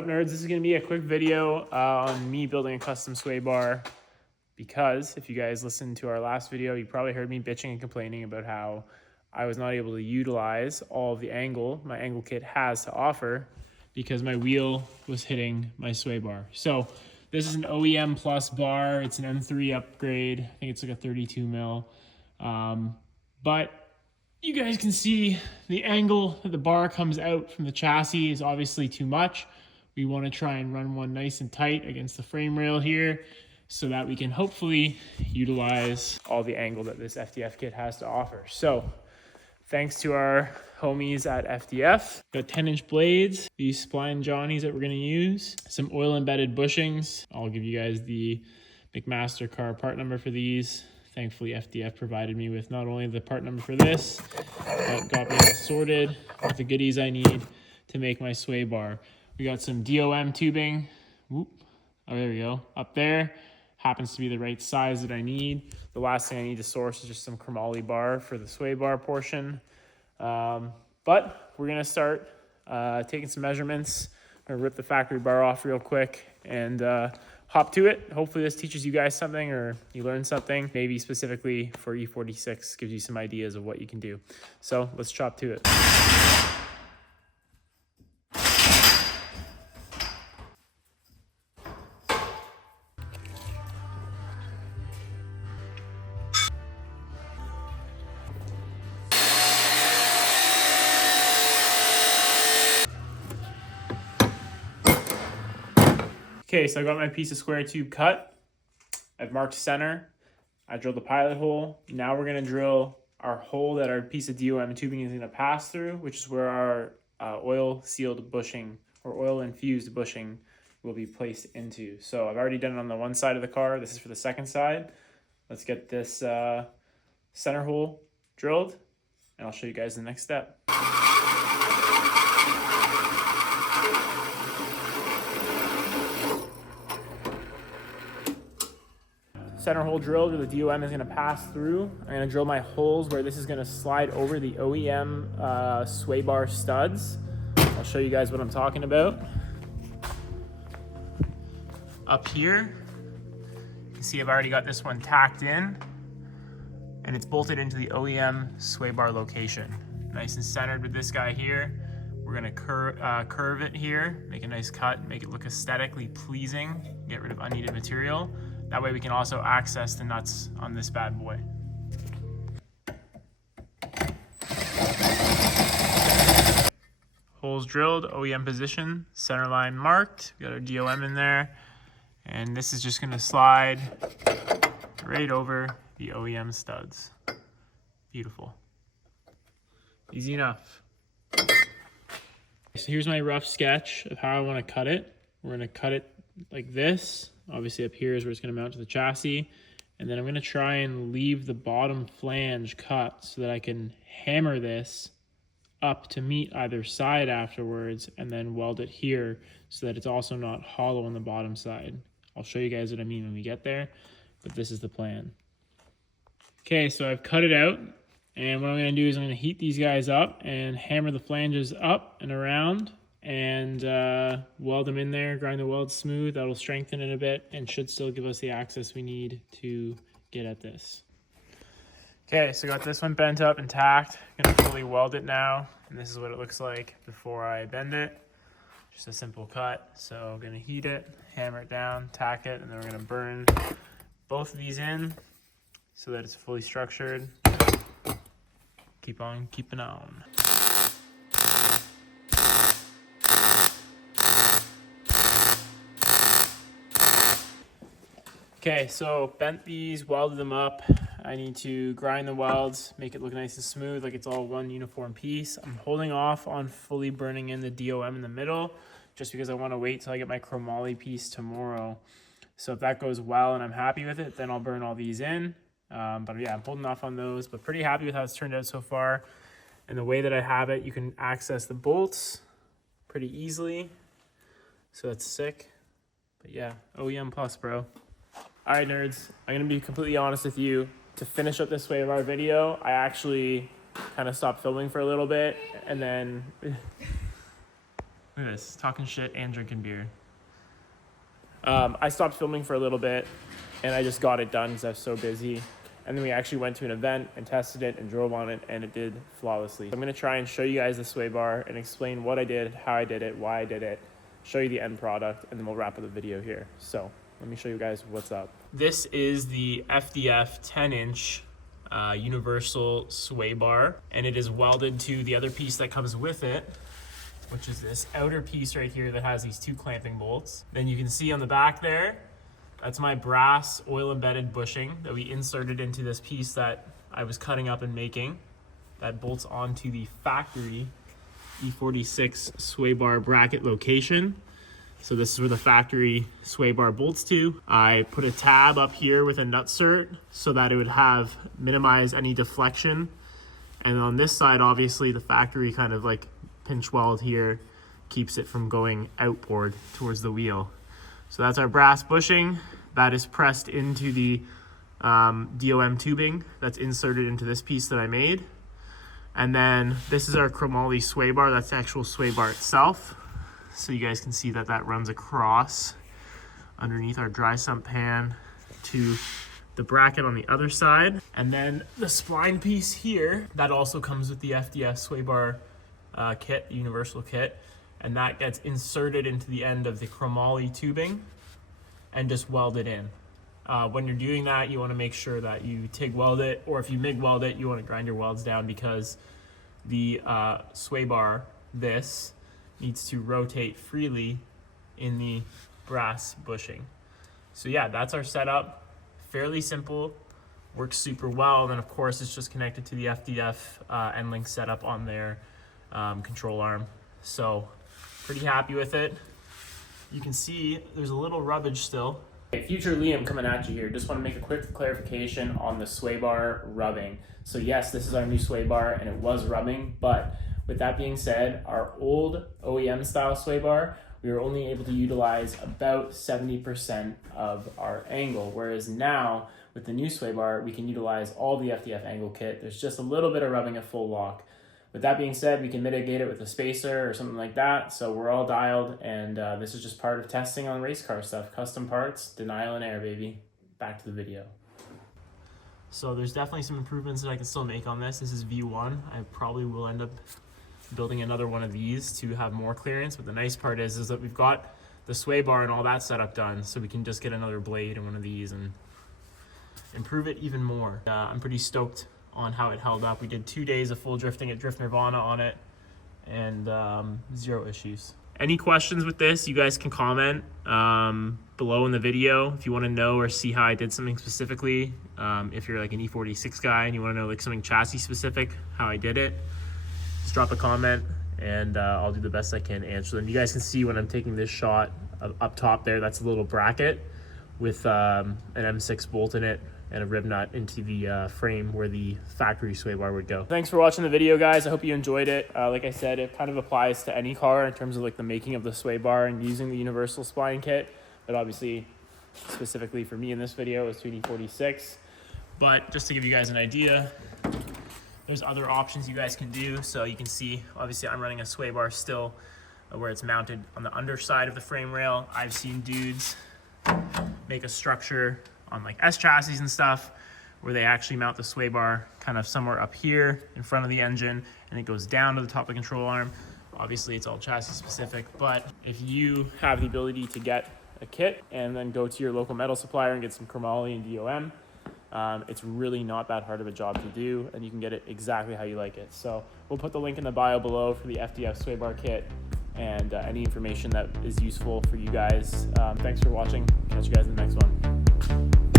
up, nerds? This is going to be a quick video on me building a custom sway bar, because if you guys listened to our last video, you probably heard me bitching and complaining about how I was not able to utilize all of the angle my angle kit has to offer because my wheel was hitting my sway bar. So this is an OEM Plus bar. It's an M3 upgrade. I think it's like a 32 mil. But you guys can see the angle that the bar comes out from the chassis is obviously too much. We want to try and run one nice and tight against the frame rail here so that we can hopefully utilize all the angle that this FDF kit has to offer. So thanks to our homies at FDF. Got 10-inch blades, these spline Johnnies that we're going to use, some oil embedded bushings. I'll give you guys the McMaster car part number for these. Thankfully, FDF provided me with not only the part number for this, but got me all sorted with the goodies I need to make my sway bar. We got some DOM tubing. Whoop. Oh, there we go. Up there. Happens to be the right size that I need. The last thing I need to source is just some CHROMALLY bar for the sway bar portion. But we're going to start taking some measurements. I'm going to rip the factory bar off real quick and hop to it. Hopefully this teaches you guys something or you learn something. Maybe specifically for E46 gives you some ideas of what you can do. So let's chop to it. Okay, so I got my piece of square tube cut. I've marked center. I drilled the pilot hole. Now we're gonna drill our hole that our piece of DOM tubing is gonna pass through, which is where our oil sealed bushing or oil infused bushing will be placed into. So I've already done it on the one side of the car. This is for the second side. Let's get this center hole drilled and I'll show you guys the next step. Center hole drilled where the DOM is going to pass through. I'm going to drill my holes where this is going to slide over the OEM sway bar studs. I'll show you guys what I'm talking about. Up here, you can see I've already got this one tacked in and it's bolted into the OEM sway bar location. Nice and centered with this guy here. We're going to curve it here, make a nice cut, make it look aesthetically pleasing, get rid of unneeded material. That way we can also access the nuts on this bad boy. Holes drilled, OEM position, center line marked. We got our DOM in there. And this is just gonna slide right over the OEM studs. Beautiful. Easy enough. So here's my rough sketch of how I wanna cut it. We're gonna cut it like this. Obviously up here is where it's going to mount to the chassis. And then I'm going to try and leave the bottom flange cut so that I can hammer this up to meet either side afterwards and then weld it here so that it's also not hollow on the bottom side. I'll show you guys what I mean when we get there, but this is the plan. Okay, so I've cut it out, and what I'm going to do is I'm going to heat these guys up and hammer the flanges up and around and weld them in there, grind the weld smooth. That'll strengthen it a bit and should still give us the access we need to get at this. Okay, so got this one bent up and tacked. Gonna fully weld it now, and this is what it looks like before I bend it. Just a simple cut. So I'm gonna heat it, hammer it down, tack it, and then we're gonna burn both of these in so that it's fully structured. Keep on keeping on. Okay, so bent these, welded them up. I need to grind the welds, make it look nice and smooth, like it's all one uniform piece. I'm holding off on fully burning in the DOM in the middle, just because I want to wait till I get my CHROMALLY piece tomorrow. So if that goes well and I'm happy with it, then I'll burn all these in. But yeah, I'm holding off on those, but pretty happy with how it's turned out so far. And the way that I have it, you can access the bolts pretty easily. So that's sick. But yeah, OEM Plus, bro. All right, nerds, I'm going to be completely honest with you. To finish up this way of our video, I actually kind of stopped filming for a little bit, and then Look at this, talking shit and drinking beer. I stopped filming for a little bit and I just got it done because I was so busy. And then we actually went to an event and tested it and drove on it, and it did flawlessly. I'm gonna try and show you guys the sway bar and explain what I did, how I did it, why I did it, show you the end product, and then we'll wrap up the video here. So let me show you guys what's up. This is the FDF 10-inch universal sway bar, and it is welded to the other piece that comes with it, which is this outer piece right here that has these two clamping bolts. Then you can see on the back there, that's my brass oil embedded bushing that we inserted into this piece that I was cutting up and making. That bolts onto the factory E46 sway bar bracket location. So this is where the factory sway bar bolts to. I put a tab up here with a nutsert so that it would have minimize any deflection. And on this side, obviously the factory kind of like pinch weld here keeps it from going outboard towards the wheel. So that's our brass bushing that is pressed into the DOM tubing that's inserted into this piece that I made. And then this is our CHROMALLY sway bar. That's the actual sway bar itself. So you guys can see that that runs across underneath our dry sump pan to the bracket on the other side. And then the spline piece here, that also comes with the FDF sway bar kit, universal kit. And that gets inserted into the end of the CHROMALLY tubing and just welded in. When you're doing that, you want to make sure that you TIG weld it, or if you MIG weld it, you want to grind your welds down because the sway bar, this, needs to rotate freely in the brass bushing. So yeah, that's our setup. Fairly simple, works super well. And then of course it's just connected to the FDF N-Link setup on their control arm. So pretty happy with it. You can see there's a little rubbage still. Hey, future Liam coming at you here. Just want to make a quick clarification on the sway bar rubbing. So yes, this is our new sway bar and it was rubbing, but with that being said, our old OEM style sway bar, we were only able to utilize about 70% of our angle, whereas now with the new sway bar, we can utilize all the FDF angle kit. There's just a little bit of rubbing at full lock. With that being said, we can mitigate it with a spacer or something like that. So we're all dialed, and this is just part of testing on race car stuff. Custom parts, denial and error, baby. Back to the video. So there's definitely some improvements that I can still make on this. This is V1. I probably will end up building another one of these to have more clearance. But the nice part is that we've got the sway bar and all that setup done. So we can just get another blade in one of these and improve it even more. I'm pretty stoked on how it held up. We did 2 days of full drifting at Drift Nirvana on it, and 0 issues. Any questions with this, you guys can comment below in the video if you want to know or see how I did something specifically. If you're like an E46 guy and you want to know like something chassis specific, how I did it, just drop a comment and I'll do the best I can answer them. You guys can see when I'm taking this shot up top there, that's a little bracket with an M6 bolt in it and a rib nut into the frame where the factory sway bar would go. Thanks for watching the video, guys. I hope you enjoyed it. Like I said, it kind of applies to any car in terms of like the making of the sway bar and using the universal spline kit, but obviously specifically for me in this video, it was 2D46. But just to give you guys an idea, there's other options you guys can do. So you can see, obviously I'm running a sway bar still where it's mounted on the underside of the frame rail. I've seen dudes make a structure on like S chassis and stuff where they actually mount the sway bar kind of somewhere up here in front of the engine and it goes down to the top of the control arm. Obviously it's all chassis specific, but if you have the ability to get a kit and then go to your local metal supplier and get some CHROMALLY and DOM, it's really not that hard of a job to do, and you can get it exactly how you like it. So we'll put the link in the bio below for the FDF sway bar kit and any information that is useful for you guys. Thanks for watching. Catch you guys in the next one.